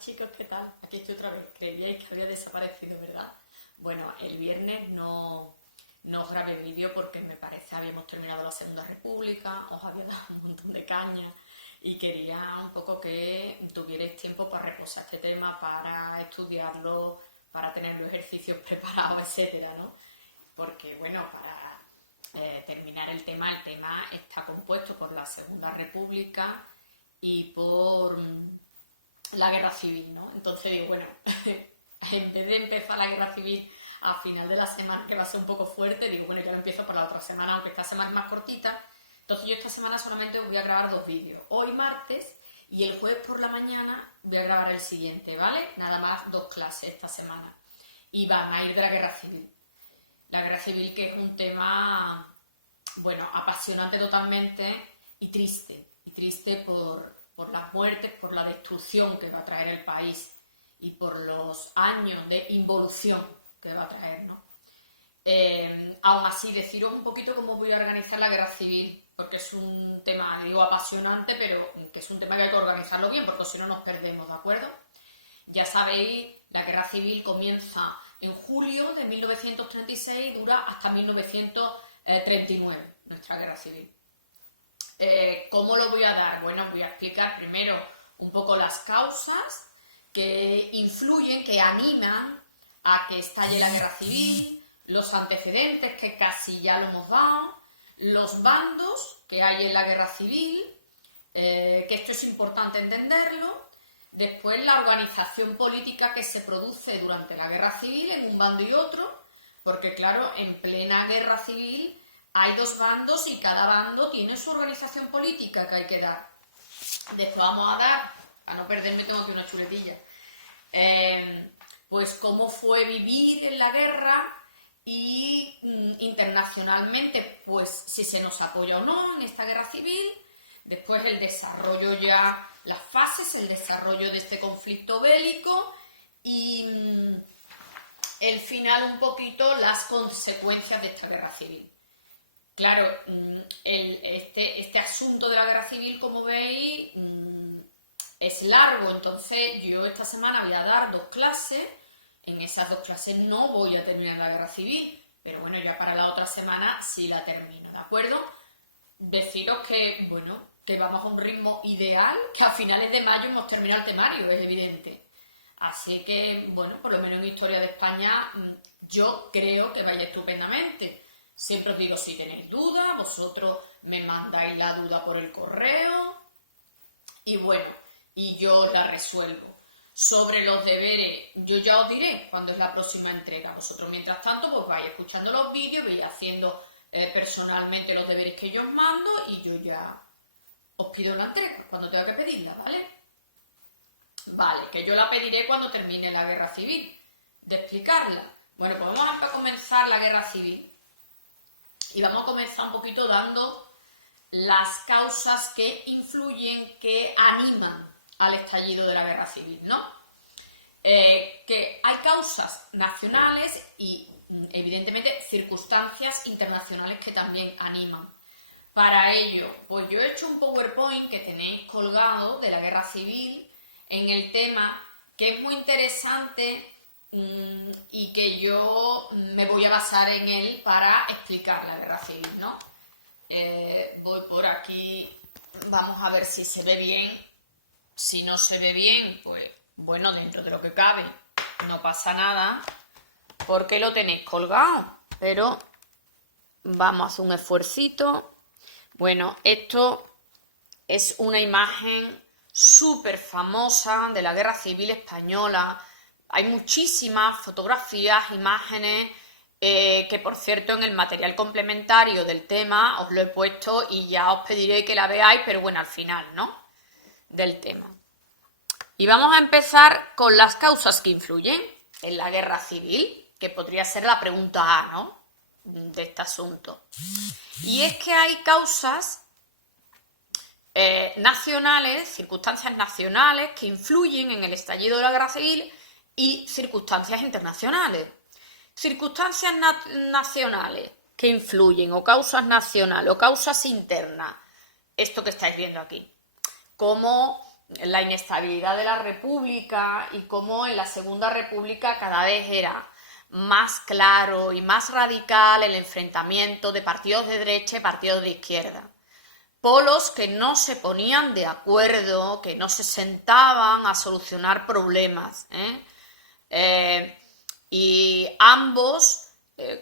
chicos, ¿qué tal? Aquí estoy otra vez. Creíais que había desaparecido, ¿verdad? Bueno, el viernes no os grabé vídeo porque me parece habíamos terminado la Segunda República, os había dado un montón de caña y quería un poco que tuvierais tiempo para reposar este tema, para estudiarlo, para tener los ejercicios preparados, etcétera, ¿no? Porque, bueno, para terminar el tema está compuesto por la Segunda República y por la guerra civil, ¿no? Entonces digo, bueno, en vez de empezar la guerra civil a final de la semana, que va a ser un poco fuerte, digo, bueno, ya lo empiezo por la otra semana, aunque esta semana es más cortita. Entonces yo esta semana solamente voy a grabar 2 vídeos, hoy martes y el jueves por la mañana voy a grabar el siguiente, ¿vale? Nada más 2 clases esta semana y van a ir de la guerra civil. La guerra civil, que es un tema, bueno, apasionante totalmente y triste por las muertes, por la destrucción que va a traer el país y por los años de involución que va a traer, ¿no? Aún así, deciros un poquito cómo voy a organizar la guerra civil, porque es un tema, digo, apasionante, pero que es un tema que hay que organizarlo bien, porque si no nos perdemos, ¿de acuerdo? Ya sabéis, la guerra civil comienza en julio de 1936 y dura hasta 1939, nuestra guerra civil. ¿Cómo lo voy a dar? Bueno, voy a explicar primero un poco las causas que influyen, que animan a que estalle la guerra civil, los antecedentes, que casi ya lo hemos dado, los bandos que hay en la guerra civil, que esto es importante entenderlo. Después, la organización política que se produce durante la guerra civil en un bando y otro, porque claro, en plena guerra civil hay 2 bandos y cada bando tiene su organización política que hay que dar. Después vamos a dar, para no perderme tengo aquí una chuletilla, pues cómo fue vivir en la guerra y internacionalmente, pues si se nos apoya o no en esta guerra civil. Después el desarrollo ya, las fases, el desarrollo de este conflicto bélico y el final un poquito, las consecuencias de esta guerra civil. Claro, este asunto de la guerra civil, como veis, es largo, entonces yo esta semana voy a dar 2 clases, en esas 2 clases no voy a terminar la guerra civil, pero bueno, ya para la otra semana sí la termino, ¿de acuerdo? Deciros que, bueno, que vamos a un ritmo ideal, que a finales de mayo hemos terminado el temario, es evidente. Así que, bueno, por lo menos en Historia de España yo creo que vaya estupendamente. Siempre os digo, si tenéis dudas, vosotros me mandáis la duda por el correo y bueno, y yo la resuelvo. Sobre los deberes, yo ya os diré cuándo es la próxima entrega. Vosotros, mientras tanto, pues vais escuchando los vídeos, vais haciendo personalmente los deberes que yo os mando y yo ya os pido la entrega cuando tenga que pedirla, ¿vale? Vale, que yo la pediré cuando termine la guerra civil, de explicarla. Bueno, pues vamos a comenzar la guerra civil y vamos a comenzar un poquito dando las causas que influyen, que animan al estallido de la guerra civil, ¿no? Que hay causas nacionales y evidentemente circunstancias internacionales que también animan. Para ello, pues yo he hecho un PowerPoint que tenéis colgado de la guerra civil en el tema, que es muy interesante y que yo me voy a basar en él para explicar la guerra civil, ¿no? Voy por aquí, vamos a ver si se ve bien. Si no se ve bien, pues bueno, dentro de lo que cabe, no pasa nada, porque lo tenéis colgado, pero vamos a hacer un esfuercito. Bueno, esto es una imagen súper famosa de la Guerra Civil Española. Hay muchísimas fotografías, imágenes, que por cierto en el material complementario del tema os lo he puesto y ya os pediré que la veáis, pero bueno, al final, ¿no? Del tema. Y vamos a empezar con las causas que influyen en la guerra civil, que podría ser la pregunta A, ¿no? De este asunto. Y es que hay causas nacionales, circunstancias nacionales que influyen en el estallido de la guerra civil y circunstancias internacionales. Circunstancias nacionales que influyen, o causas nacionales, o causas internas, esto que estáis viendo aquí, como la inestabilidad de la República y cómo en la Segunda República cada vez era más claro y más radical el enfrentamiento de partidos de derecha y partidos de izquierda. Polos que no se ponían de acuerdo, que no se sentaban a solucionar problemas, y ambos,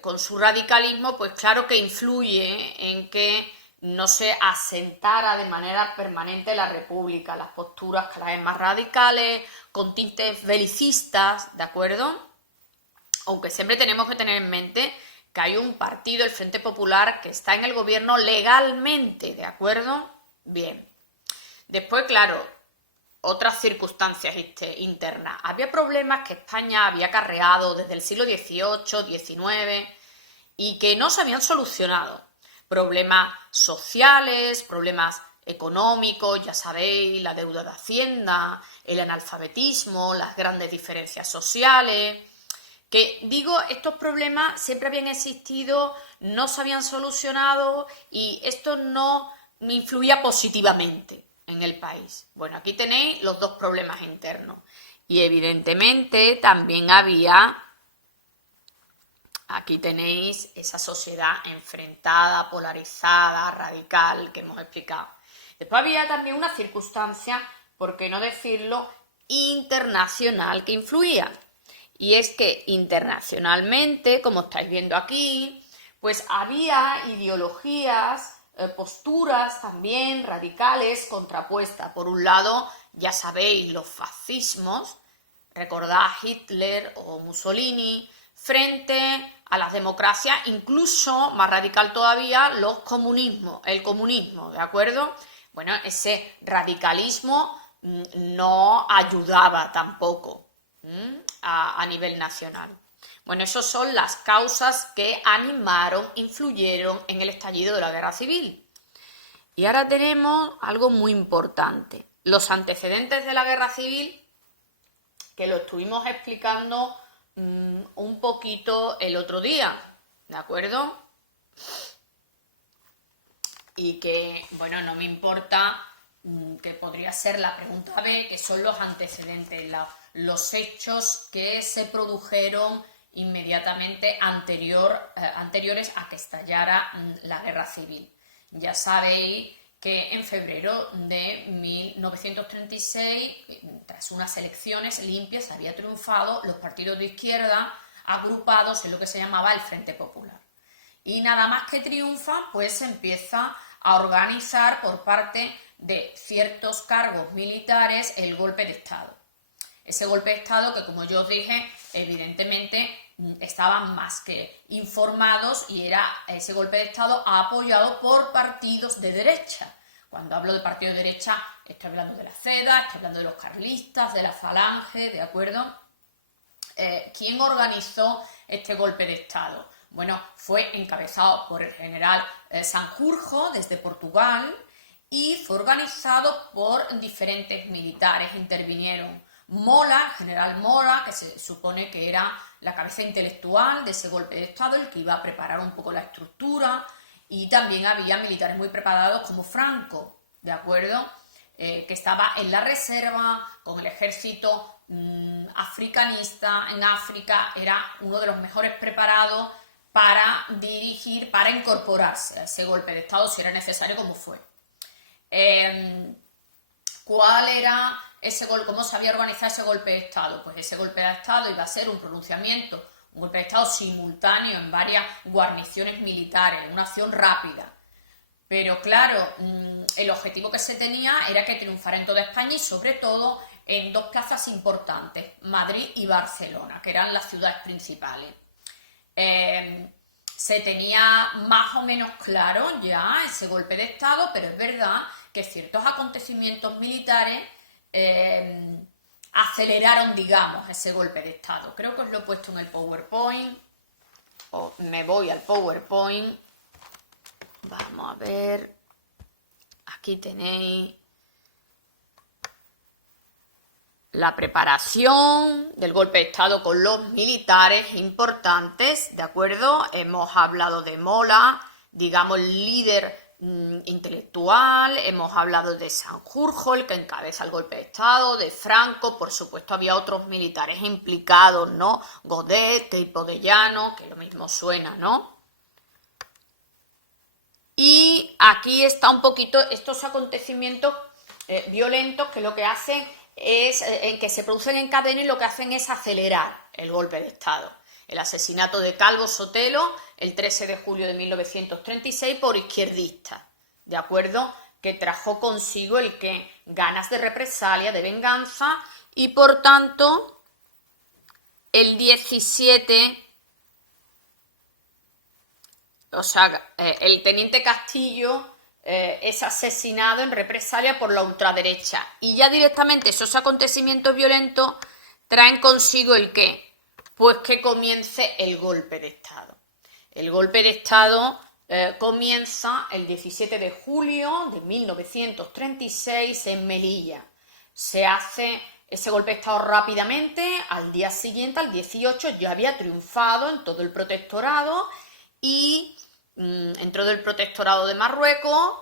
con su radicalismo, pues claro que influye en que no se asentara de manera permanente la República, las posturas cada vez más radicales, con tintes belicistas, ¿de acuerdo? Aunque siempre tenemos que tener en mente que hay un partido, el Frente Popular, que está en el gobierno legalmente, ¿de acuerdo? Bien. Después, claro, otras circunstancias internas. Había problemas que España había acarreado desde el siglo XVIII, XIX y que no se habían solucionado. Problemas sociales, problemas económicos, ya sabéis, la deuda de Hacienda, el analfabetismo, las grandes diferencias sociales. Que digo, estos problemas siempre habían existido, no se habían solucionado y esto no influía positivamente en el país. Bueno, aquí tenéis los dos problemas internos. Y evidentemente también había, aquí tenéis esa sociedad enfrentada, polarizada, radical que hemos explicado. Después había también una circunstancia, por qué no decirlo, internacional que influía. Y es que internacionalmente, como estáis viendo aquí, pues había ideologías, posturas también radicales contrapuestas. Por un lado, ya sabéis, los fascismos, recordad Hitler o Mussolini, frente a las democracias, incluso más radical todavía, el comunismo, ¿de acuerdo? Bueno, ese radicalismo no ayudaba tampoco a nivel nacional. Bueno, esas son las causas que animaron, influyeron en el estallido de la Guerra Civil. Y ahora tenemos algo muy importante. Los antecedentes de la Guerra Civil, que lo estuvimos explicando un poquito el otro día, ¿de acuerdo? Y que, bueno, no me importa, que podría ser la pregunta B, que son los antecedentes, los hechos que se produjeron inmediatamente anteriores a que estallara la Guerra Civil. Ya sabéis que en febrero de 1936, tras unas elecciones limpias, había triunfado los partidos de izquierda agrupados en lo que se llamaba el Frente Popular. Y nada más que triunfa, pues se empieza a organizar por parte de ciertos cargos militares el golpe de Estado. Ese golpe de Estado que, como yo os dije, evidentemente estaban más que informados y era ese golpe de Estado apoyado por partidos de derecha. Cuando hablo de partidos de derecha, estoy hablando de la CEDA, estoy hablando de los carlistas, de la Falange, ¿de acuerdo? ¿Quién organizó este golpe de Estado? Bueno, fue encabezado por el general Sanjurjo desde Portugal y fue organizado por diferentes militares. Intervinieron Mola, general Mola, que se supone que era la cabeza intelectual de ese golpe de Estado, el que iba a preparar un poco la estructura, y también había militares muy preparados como Franco, ¿de acuerdo? Que estaba en la reserva con el ejército africanista en África, era uno de los mejores preparados para dirigir, para incorporarse a ese golpe de Estado si era necesario, como fue. ¿Cuál era ese golpe? ¿Cómo se había organizado ese golpe de Estado? Pues ese golpe de Estado iba a ser un pronunciamiento, un golpe de Estado simultáneo en varias guarniciones militares, una acción rápida. Pero claro, el objetivo que se tenía era que triunfara en toda España y sobre todo en dos plazas importantes, Madrid y Barcelona, que eran las ciudades principales. Se tenía más o menos claro ya ese golpe de Estado, pero es verdad que ciertos acontecimientos militares aceleraron, digamos, ese golpe de Estado. Creo que os lo he puesto en el PowerPoint. Me voy al PowerPoint. Vamos a ver. Aquí tenéis la preparación del golpe de Estado con los militares importantes, ¿de acuerdo? Hemos hablado de Mola, digamos, líder intelectual, hemos hablado de Sanjurjo, el que encabeza el golpe de Estado, de Franco, por supuesto había otros militares implicados, ¿no? Godet, Queipo de Llano, que lo mismo suena, ¿no? Y aquí está un poquito estos acontecimientos violentos que lo que hacen es, en que se producen en cadena y lo que hacen es acelerar el golpe de Estado. El asesinato de Calvo Sotelo el 13 de julio de 1936 por izquierdistas, ¿de acuerdo? Que trajo consigo el que ganas de represalia, de venganza, y por tanto el 17, o sea, el teniente Castillo es asesinado en represalia por la ultraderecha. Y ya directamente esos acontecimientos violentos traen consigo el qué, pues que comience el golpe de Estado. El golpe de Estado comienza el 17 de julio de 1936 en Melilla. Se hace ese golpe de Estado rápidamente, al día siguiente, al 18, ya había triunfado en todo el protectorado y entró del protectorado de Marruecos,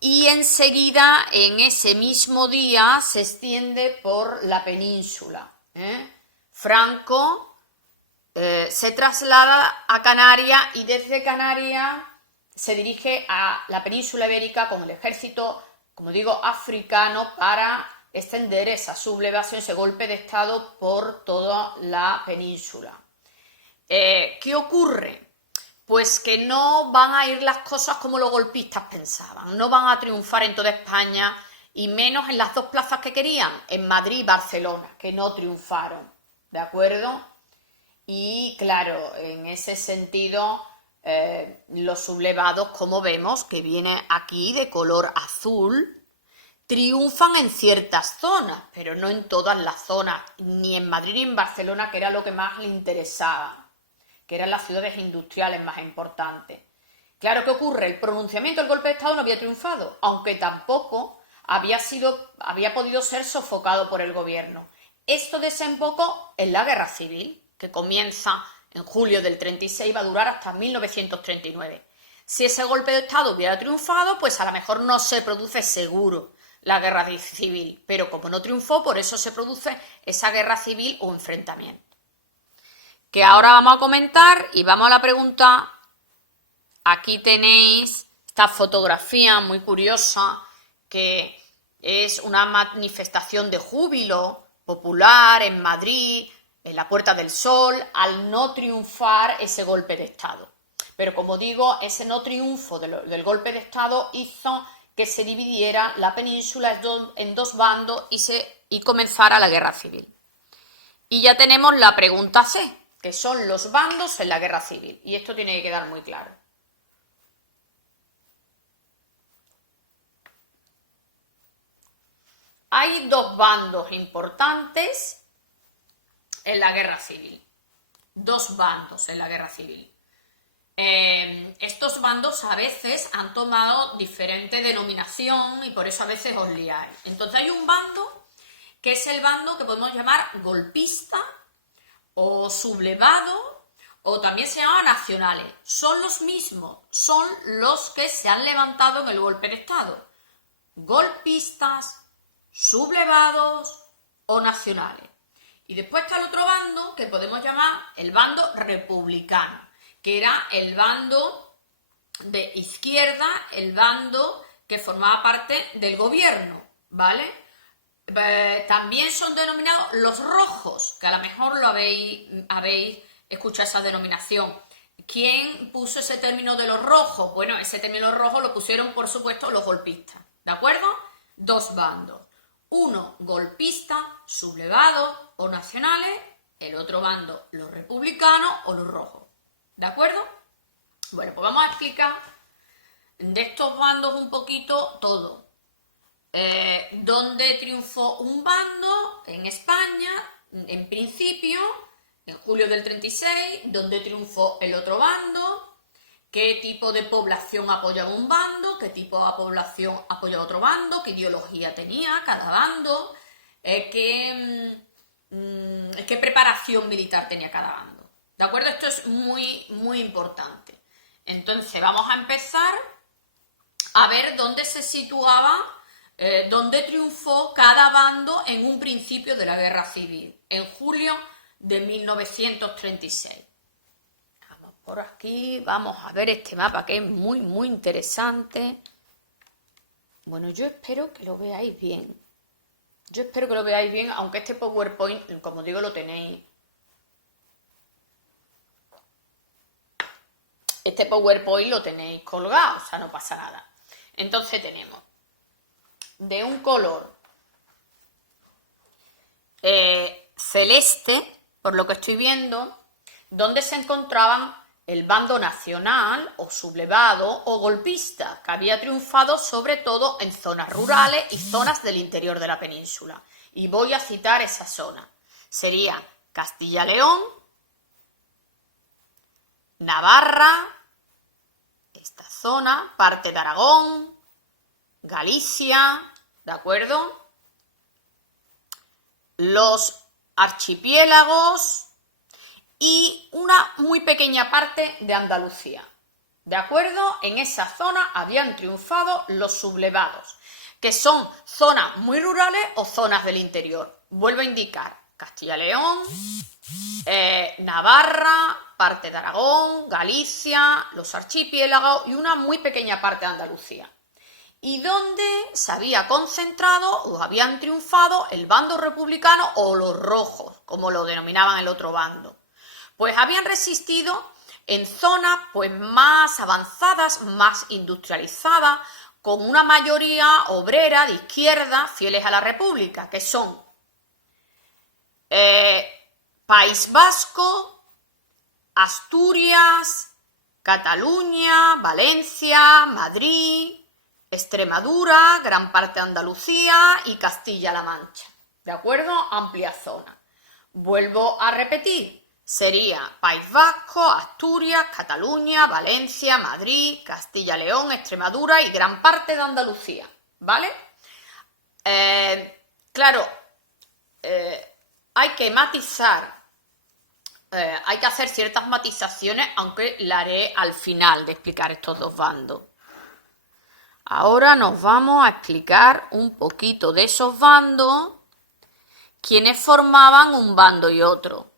y enseguida en ese mismo día se extiende por la península. Franco se traslada a Canarias y desde Canarias se dirige a la península ibérica con el ejército, como digo, africano, para extender esa sublevación, ese golpe de Estado por toda la península. ¿Qué ocurre? Pues que no van a ir las cosas como los golpistas pensaban, no van a triunfar en toda España y menos en las dos plazas que querían, en Madrid y Barcelona, que no triunfaron, ¿de acuerdo? Y claro, en ese sentido, los sublevados, como vemos, que viene aquí de color azul, triunfan en ciertas zonas, pero no en todas las zonas, ni en Madrid ni en Barcelona, que era lo que más le interesaba, que eran las ciudades industriales más importantes. Claro, ¿qué ocurre? El pronunciamiento del golpe de Estado no había triunfado, aunque tampoco había podido ser sofocado por el gobierno. Esto desembocó en la guerra civil, que comienza en julio del 36 y va a durar hasta 1939. Si ese golpe de Estado hubiera triunfado, pues a lo mejor no se produce seguro la guerra civil, pero como no triunfó, por eso se produce esa guerra civil o enfrentamiento. Que ahora vamos a comentar y vamos a la pregunta. Aquí tenéis esta fotografía muy curiosa que es una manifestación de júbilo popular en Madrid, en la Puerta del Sol, al no triunfar ese golpe de Estado. Pero como digo, ese no triunfo del golpe de Estado hizo que se dividiera la península en dos bandos y comenzara la guerra civil. Y ya tenemos la pregunta C, que son los bandos en la guerra civil. Y esto tiene que quedar muy claro. Hay dos bandos importantes en la guerra civil. Dos bandos en la guerra civil. Estos bandos a veces han tomado diferente denominación y por eso a veces os liáis. Entonces hay un bando que es el bando que podemos llamar golpista o sublevado, o también se llama nacionales. Son los mismos, son los que se han levantado en el golpe de Estado. Golpistas, sublevados o nacionales. Y después está el otro bando que podemos llamar el bando republicano, que era el bando de izquierda, el bando que formaba parte del gobierno, ¿vale? También son denominados los rojos, que a lo mejor lo habéis escuchado esa denominación. ¿Quién puso ese término de los rojos? Bueno, ese término rojo lo pusieron, por supuesto, los golpistas, ¿de acuerdo? Dos bandos. Uno, golpista, sublevados o nacionales. El otro bando, los republicanos o los rojos. ¿De acuerdo? Bueno, pues vamos a explicar de estos bandos un poquito todo. ¿Dónde triunfó un bando? En España, en principio, en julio del 36, ¿dónde triunfó el otro bando? ¿Qué tipo de población apoyaba un bando? ¿Qué tipo de población apoyaba otro bando? ¿Qué ideología tenía cada bando? ¿Qué preparación militar tenía cada bando? ¿De acuerdo? Esto es muy, muy importante. Entonces, vamos a empezar a ver dónde se situaba, dónde triunfó cada bando en un principio de la Guerra Civil, en julio de 1936. Vamos por aquí, vamos a ver este mapa que es muy, muy interesante. Bueno, yo espero que lo veáis bien. Aunque este PowerPoint, como digo, lo tenéis. Este PowerPoint lo tenéis colgado, o sea, no pasa nada. Entonces tenemos de un color celeste, por lo que estoy viendo, donde se encontraban el bando nacional o sublevado o golpista, que había triunfado sobre todo en zonas rurales y zonas del interior de la península. Y voy a citar esa zona. Sería Castilla-León, Navarra, esta zona, parte de Aragón, Galicia, ¿de acuerdo? Los archipiélagos y una muy pequeña parte de Andalucía. ¿De acuerdo? En esa zona habían triunfado los sublevados, que son zonas muy rurales o zonas del interior. Vuelvo a indicar, Castilla-León, Navarra, parte de Aragón, Galicia, los archipiélagos y una muy pequeña parte de Andalucía. Y donde se había concentrado o habían triunfado el bando republicano o los rojos, como lo denominaban el otro bando. Pues habían resistido en zonas pues más avanzadas, más industrializadas, con una mayoría obrera de izquierda fieles a la República, que son País Vasco, Asturias, Cataluña, Valencia, Madrid, Extremadura, gran parte de Andalucía y Castilla-La Mancha. ¿De acuerdo? Amplia zona. Vuelvo a repetir. Sería País Vasco, Asturias, Cataluña, Valencia, Madrid, Castilla-León, Extremadura y gran parte de Andalucía, ¿vale? Claro, hay que matizar, hay que hacer ciertas matizaciones, aunque la haré al final de explicar estos dos bandos. Ahora nos vamos a explicar un poquito de esos bandos, quienes formaban un bando y otro.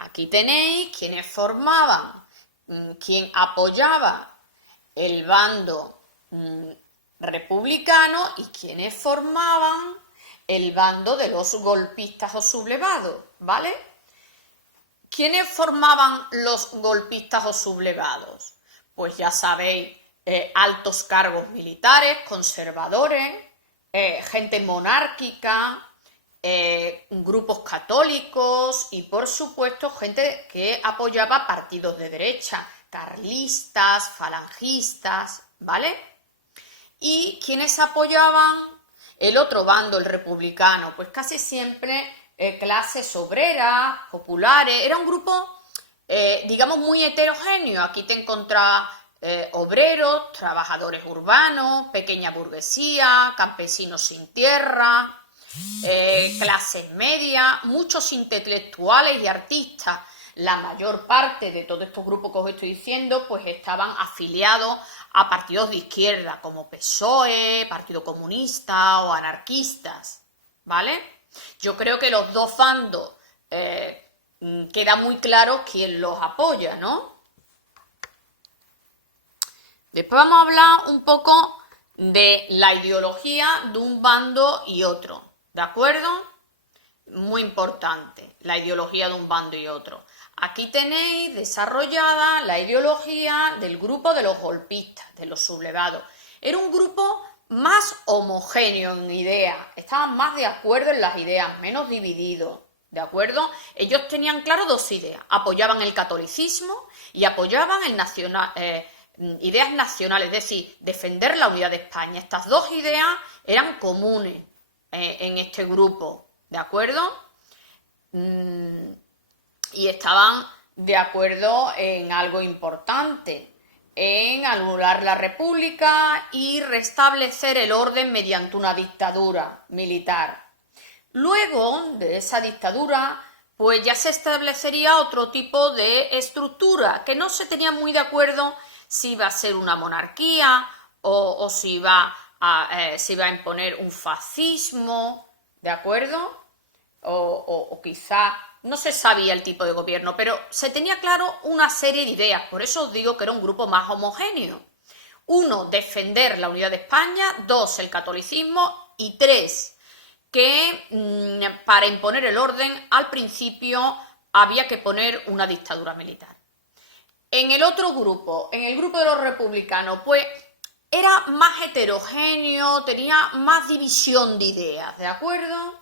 Aquí tenéis quienes formaban, quien apoyaba el bando republicano y quienes formaban el bando de los golpistas o sublevados, ¿vale? ¿Quiénes formaban los golpistas o sublevados? Pues ya sabéis, altos cargos militares, conservadores, gente monárquica, grupos católicos y por supuesto gente que apoyaba partidos de derecha, carlistas, falangistas, ¿vale? Y quienes apoyaban el otro bando, el republicano, pues casi siempre clases obreras, populares, era un grupo digamos muy heterogéneo. Aquí te encontrabas obreros, trabajadores urbanos, pequeña burguesía, campesinos sin tierra, clases medias, muchos intelectuales y artistas. La mayor parte de todos estos grupos que os estoy diciendo pues estaban afiliados a partidos de izquierda como PSOE, Partido Comunista o anarquistas, ¿vale? Yo creo que los dos bandos queda muy claro quién los apoya, ¿no? Después vamos a hablar un poco de la ideología de un bando y otro, ¿de acuerdo? Muy importante, la ideología de un bando y otro. Aquí tenéis desarrollada la ideología del grupo de los golpistas, de los sublevados. Era un grupo más homogéneo en ideas, estaban más de acuerdo en las ideas, menos divididos, ¿de acuerdo? Ellos tenían claro dos ideas, apoyaban el catolicismo y apoyaban el ideas nacionales, es decir, defender la unidad de España. Estas dos ideas eran comunes en este grupo, ¿de acuerdo? Y estaban de acuerdo en algo importante, en anular la República y restablecer el orden mediante una dictadura militar. Luego de esa dictadura, pues ya se establecería otro tipo de estructura, que no se tenía muy de acuerdo si iba a ser una monarquía o se iba a imponer un fascismo, ¿de acuerdo? O quizá no se sabía el tipo de gobierno, pero se tenía claro una serie de ideas. Por eso os digo que era un grupo más homogéneo. 1, defender la unidad de España. 2, el catolicismo. Y 3, que para imponer el orden al principio había que poner una dictadura militar. En el otro grupo, en el grupo de los republicanos, pues era más heterogéneo, tenía más división de ideas, ¿de acuerdo?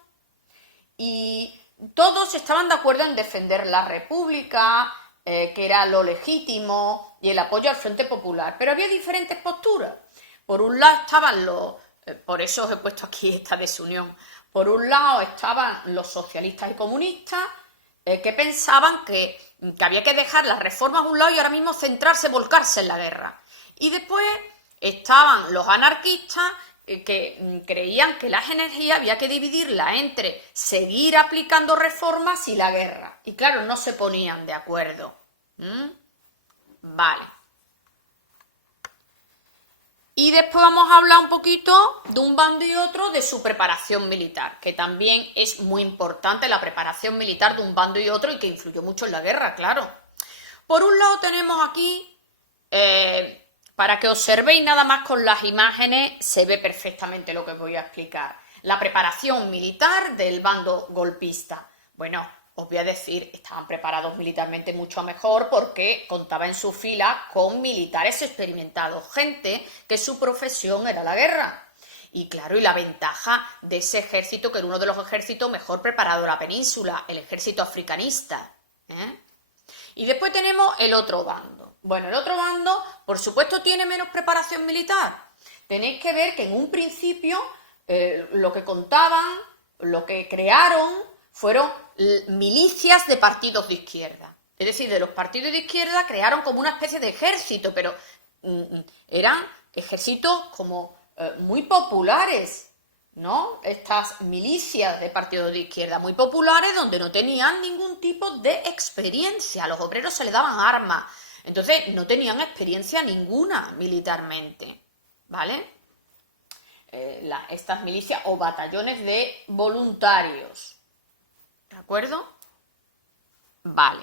Y todos estaban de acuerdo en defender la república, que era lo legítimo, y el apoyo al Frente Popular. Pero había diferentes posturas. Por un lado estaban por eso os he puesto aquí esta desunión, por un lado estaban los socialistas y comunistas, que pensaban que había que dejar las reformas a un lado y ahora mismo centrarse, volcarse en la guerra. Y después estaban los anarquistas, que creían que las energías había que dividirlas entre seguir aplicando reformas y la guerra. Y claro, no se ponían de acuerdo. Vale. Y después vamos a hablar un poquito de un bando y otro de su preparación militar, que también es muy importante la preparación militar de un bando y otro y que influyó mucho en la guerra, claro. Por un lado tenemos aquí, para que observéis nada más con las imágenes, se ve perfectamente lo que os voy a explicar. La preparación militar del bando golpista. Bueno, os voy a decir, estaban preparados militarmente mucho mejor porque contaba en su fila con militares experimentados, gente que su profesión era la guerra. Y claro, y la ventaja de ese ejército, que era uno de los ejércitos mejor preparados de la península, el ejército africanista. Y después tenemos el otro bando. Bueno, el otro bando, por supuesto, tiene menos preparación militar. Tenéis que ver que en un principio lo que contaban, lo que crearon, fueron milicias de partidos de izquierda. Es decir, de los partidos de izquierda crearon como una especie de ejército, pero eran ejércitos como muy populares, ¿no? Estas milicias de partidos de izquierda muy populares donde no tenían ningún tipo de experiencia. A los obreros se les daban armas, entonces no tenían experiencia ninguna militarmente, ¿vale? Estas milicias o batallones de voluntarios. ¿De acuerdo? Vale.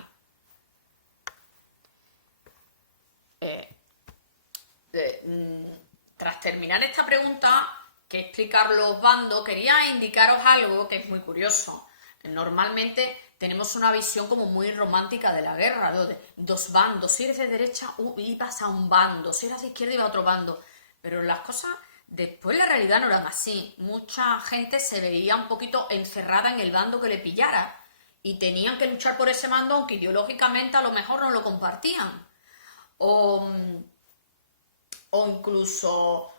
Tras terminar esta pregunta, que explicar los bandos, quería indicaros algo que es muy curioso. Normalmente tenemos una visión como muy romántica de la guerra, de dos bandos. Si eres de derecha, ibas a un bando. Si eras de izquierda, ibas a otro bando. Pero las cosas, después la realidad no eran así. Mucha gente se veía un poquito encerrada en el bando que le pillara y tenían que luchar por ese bando, aunque ideológicamente a lo mejor no lo compartían. O incluso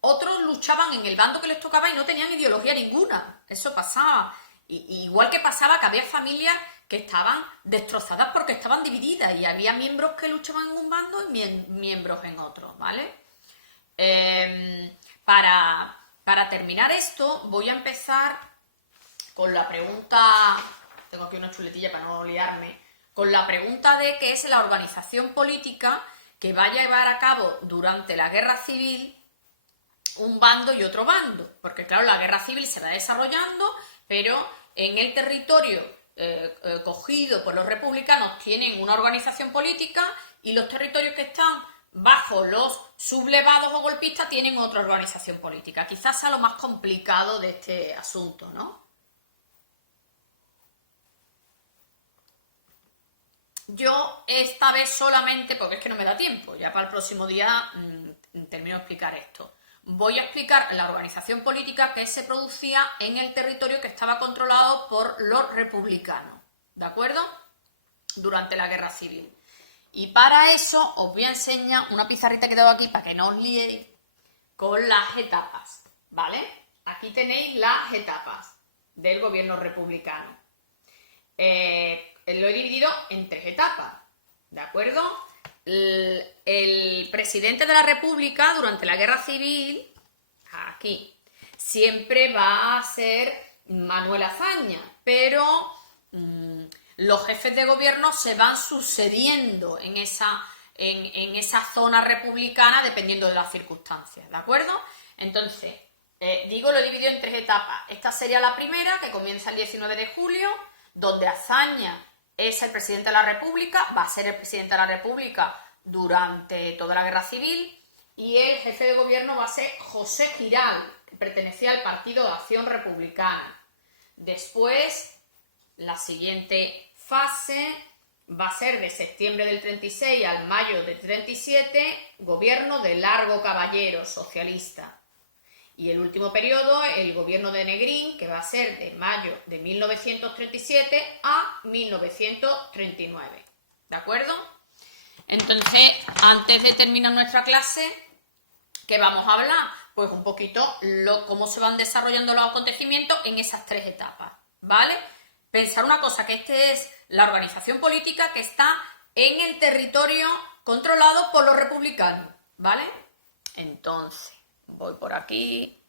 otros luchaban en el bando que les tocaba y no tenían ideología ninguna. Eso pasaba. Igual que pasaba que había familias que estaban destrozadas porque estaban divididas y había miembros que luchaban en un bando y miembros en otro, ¿vale? Para terminar esto, voy a empezar con la pregunta, tengo aquí una chuletilla para no liarme, con la pregunta de qué es la organización política que vaya a llevar a cabo durante la guerra civil un bando y otro bando, porque claro, la guerra civil se va desarrollando, pero en el territorio cogido por los republicanos tienen una organización política y los territorios que están bajo los sublevados o golpistas tienen otra organización política. Quizás sea lo más complicado de este asunto, ¿no? Yo esta vez solamente, porque es que no me da tiempo, ya para el próximo día termino de explicar esto. Voy a explicar la organización política que se producía en el territorio que estaba controlado por los republicanos, ¿de acuerdo? Durante la guerra civil. Y para eso os voy a enseñar una pizarrita que tengo aquí para que no os liéis con las etapas, ¿vale? Aquí tenéis las etapas del gobierno republicano. Lo he dividido en 3 etapas, ¿de acuerdo? El presidente de la República durante la guerra civil, aquí, siempre va a ser Manuel Azaña, pero los jefes de gobierno se van sucediendo en esa en esa zona republicana dependiendo de las circunstancias, ¿de acuerdo? Entonces, lo he dividido en 3 etapas. Esta sería la primera, que comienza el 19 de julio, donde Azaña es el presidente de la República, va a ser el presidente de la República durante toda la Guerra Civil, y el jefe de gobierno va a ser José Giral, que pertenecía al Partido de Acción Republicana. Después, la siguiente fase va a ser de septiembre del 36 al mayo del 37, gobierno de Largo Caballero, socialista. Y el último periodo, el gobierno de Negrín, que va a ser de mayo de 1937 a 1939. ¿De acuerdo? Entonces, antes de terminar nuestra clase, ¿qué vamos a hablar? Pues un poquito cómo se van desarrollando los acontecimientos en esas 3 etapas, ¿vale? Pensar una cosa, que es la organización política que está en el territorio controlado por los republicanos, ¿vale? Entonces, voy por aquí,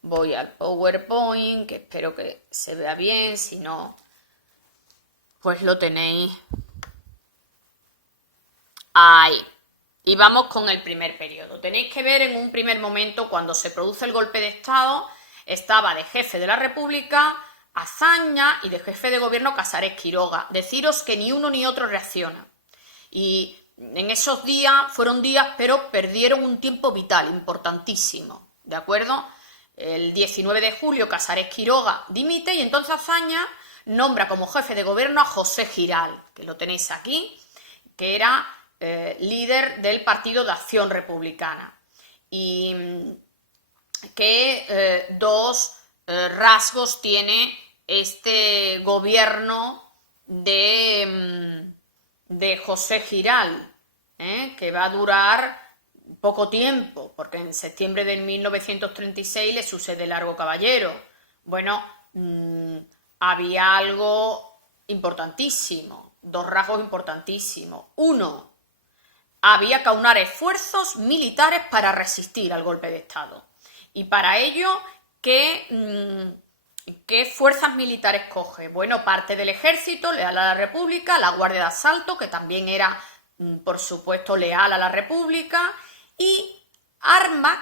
voy al PowerPoint, que espero que se vea bien, si no, pues lo tenéis ahí. Y vamos con el primer periodo. Tenéis que ver en un primer momento, cuando se produce el golpe de Estado, estaba de jefe de la República Azaña y de jefe de gobierno Casares Quiroga. Deciros que ni uno ni otro reacciona. Y en esos días fueron días, pero perdieron un tiempo vital, importantísimo, ¿de acuerdo? El 19 de julio Casares Quiroga dimite y entonces Azaña nombra como jefe de gobierno a José Giral, que lo tenéis aquí, que era líder del Partido de Acción Republicana. Y que dos rasgos tiene este gobierno de José Giral, que va a durar poco tiempo, porque en septiembre de 1936 le sucede Largo Caballero. Bueno, había algo importantísimo, 2 rasgos importantísimos. Uno, había que aunar esfuerzos militares para resistir al golpe de Estado. Y para ello, ¿qué fuerzas militares coge? Bueno, parte del ejército leal a la República, la Guardia de Asalto, que también era, por supuesto, leal a la República, y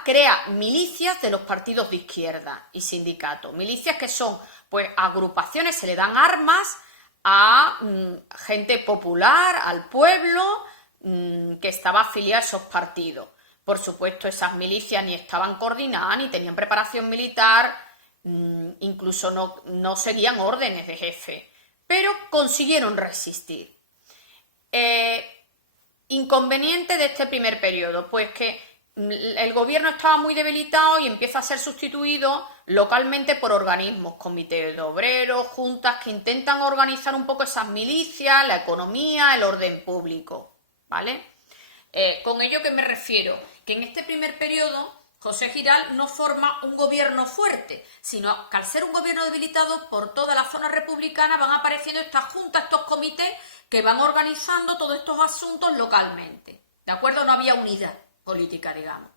crea milicias de los partidos de izquierda y sindicatos. Milicias que son, pues, agrupaciones, se le dan armas a gente popular, al pueblo, que estaba afiliada a esos partidos. Por supuesto, esas milicias ni estaban coordinadas, ni tenían preparación militar, incluso no seguían órdenes de jefe, pero consiguieron resistir. Inconveniente de este primer periodo, pues que el gobierno estaba muy debilitado y empieza a ser sustituido localmente por organismos, comités de obreros, juntas que intentan organizar un poco esas milicias, la economía, el orden público, ¿vale? ¿Con ello qué me refiero? Que en este primer periodo José Giral no forma un gobierno fuerte, sino que al ser un gobierno debilitado, por toda la zona republicana van apareciendo estas juntas, estos comités que van organizando todos estos asuntos localmente, ¿de acuerdo? No había unidad política, digamos.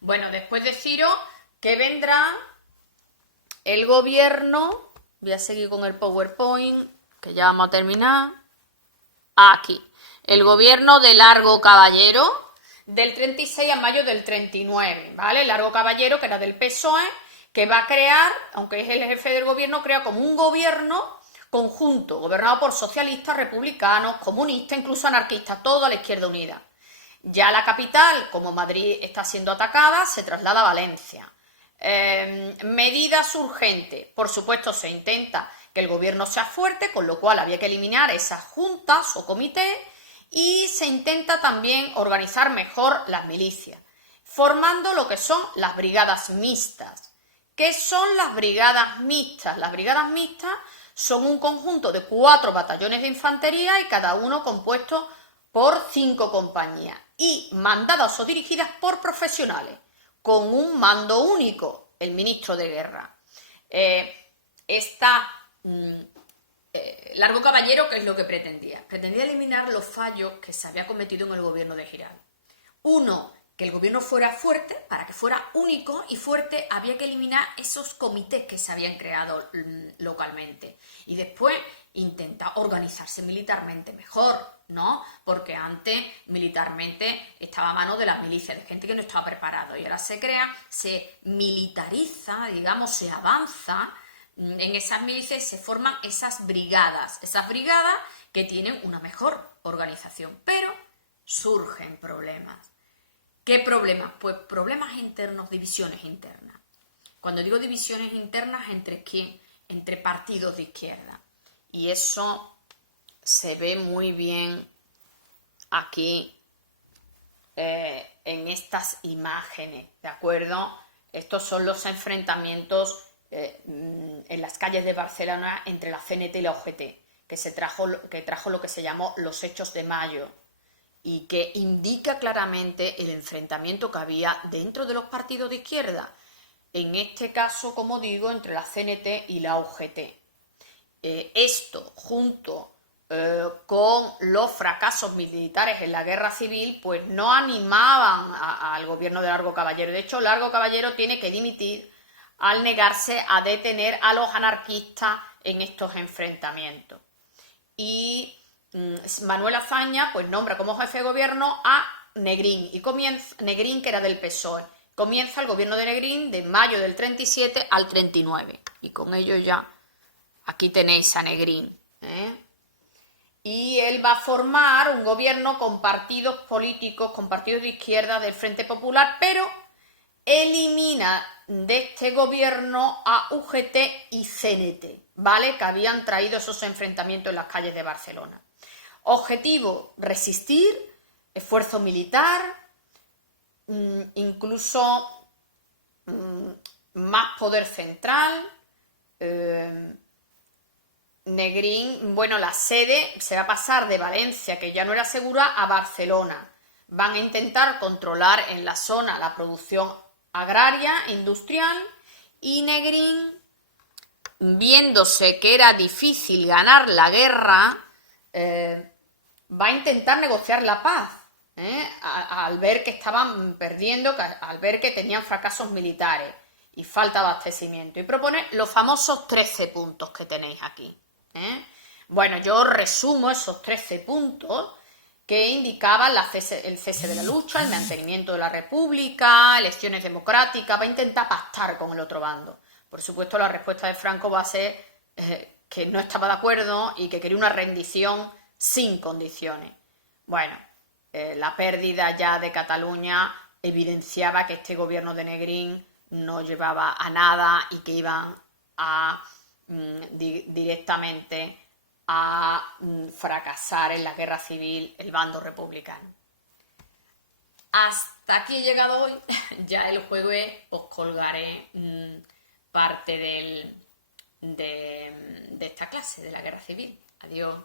Bueno, después deciros que vendrá el gobierno, voy a seguir con el PowerPoint, que ya vamos a terminar, aquí, el gobierno de Largo Caballero, del 36 a mayo del 39, ¿vale? Largo Caballero, que era del PSOE, que va a crear, aunque es el jefe del gobierno, crea como un gobierno conjunto, gobernado por socialistas, republicanos, comunistas, incluso anarquistas, todo a la Izquierda Unida. Ya la capital, como Madrid está siendo atacada, se traslada a Valencia. Medidas urgentes. Por supuesto, se intenta que el gobierno sea fuerte, con lo cual había que eliminar esas juntas o comités, y se intenta también organizar mejor las milicias, formando lo que son las brigadas mixtas. ¿Qué son las brigadas mixtas? Las brigadas mixtas son un conjunto de 4 batallones de infantería y cada uno compuesto por 5 compañías y mandadas o dirigidas por profesionales, con un mando único, el ministro de Guerra. Largo Caballero, ¿qué es lo que pretendía? Pretendía eliminar los fallos que se había cometido en el gobierno de Giral. Uno, que el gobierno fuera fuerte, para que fuera único y fuerte había que eliminar esos comités que se habían creado localmente. Y después intenta organizarse militarmente mejor, ¿no? Porque antes militarmente estaba a mano de las milicias, de gente que no estaba preparado, y ahora se crea, se militariza, digamos, se avanza en esas milicias y se forman esas brigadas que tienen una mejor organización, pero surgen problemas. ¿Qué problemas? Pues problemas internos, divisiones internas. Cuando digo divisiones internas, ¿entre quién? Entre partidos de izquierda. Y eso se ve muy bien aquí en estas imágenes, ¿de acuerdo? Estos son los enfrentamientos en las calles de Barcelona entre la CNT y la UGT, que trajo lo que se llamó los hechos de mayo y que indica claramente el enfrentamiento que había dentro de los partidos de izquierda, en este caso, como digo, entre la CNT y la UGT. Esto, junto con los fracasos militares en la guerra civil, pues no animaban al gobierno de Largo Caballero. De hecho, Largo Caballero tiene que dimitir al negarse a detener a los anarquistas en estos enfrentamientos. Y Manuel Azaña pues nombra como jefe de gobierno a Negrín, y comienza Negrín, que era del PSOE. Comienza el gobierno de Negrín de mayo del 37 al 39. Y con ello ya aquí tenéis a Negrín. Y él va a formar un gobierno con partidos políticos, con partidos de izquierda del Frente Popular, pero elimina de este gobierno a UGT y CNT, ¿vale? Que habían traído esos enfrentamientos en las calles de Barcelona. Objetivo: resistir, esfuerzo militar, incluso más poder central. Negrín, bueno, la sede se va a pasar de Valencia, que ya no era segura, a Barcelona. Van a intentar controlar en la zona la producción agraria, industrial, y Negrín, viéndose que era difícil ganar la guerra, va a intentar negociar la paz, al ver que estaban perdiendo, al ver que tenían fracasos militares y falta de abastecimiento, y propone los famosos 13 puntos que tenéis aquí. Bueno, yo os resumo esos 13 puntos que indicaban el cese de la lucha, el mantenimiento de la república, elecciones democráticas. Va a intentar pactar con el otro bando. Por supuesto, la respuesta de Franco va a ser que no estaba de acuerdo y que quería una rendición sin condiciones. Bueno, la pérdida ya de Cataluña evidenciaba que este gobierno de Negrín no llevaba a nada y que iban a directamente a fracasar en la guerra civil el bando republicano. Hasta aquí he llegado hoy. Ya el jueves os colgaré parte de esta clase de la guerra civil. Adiós.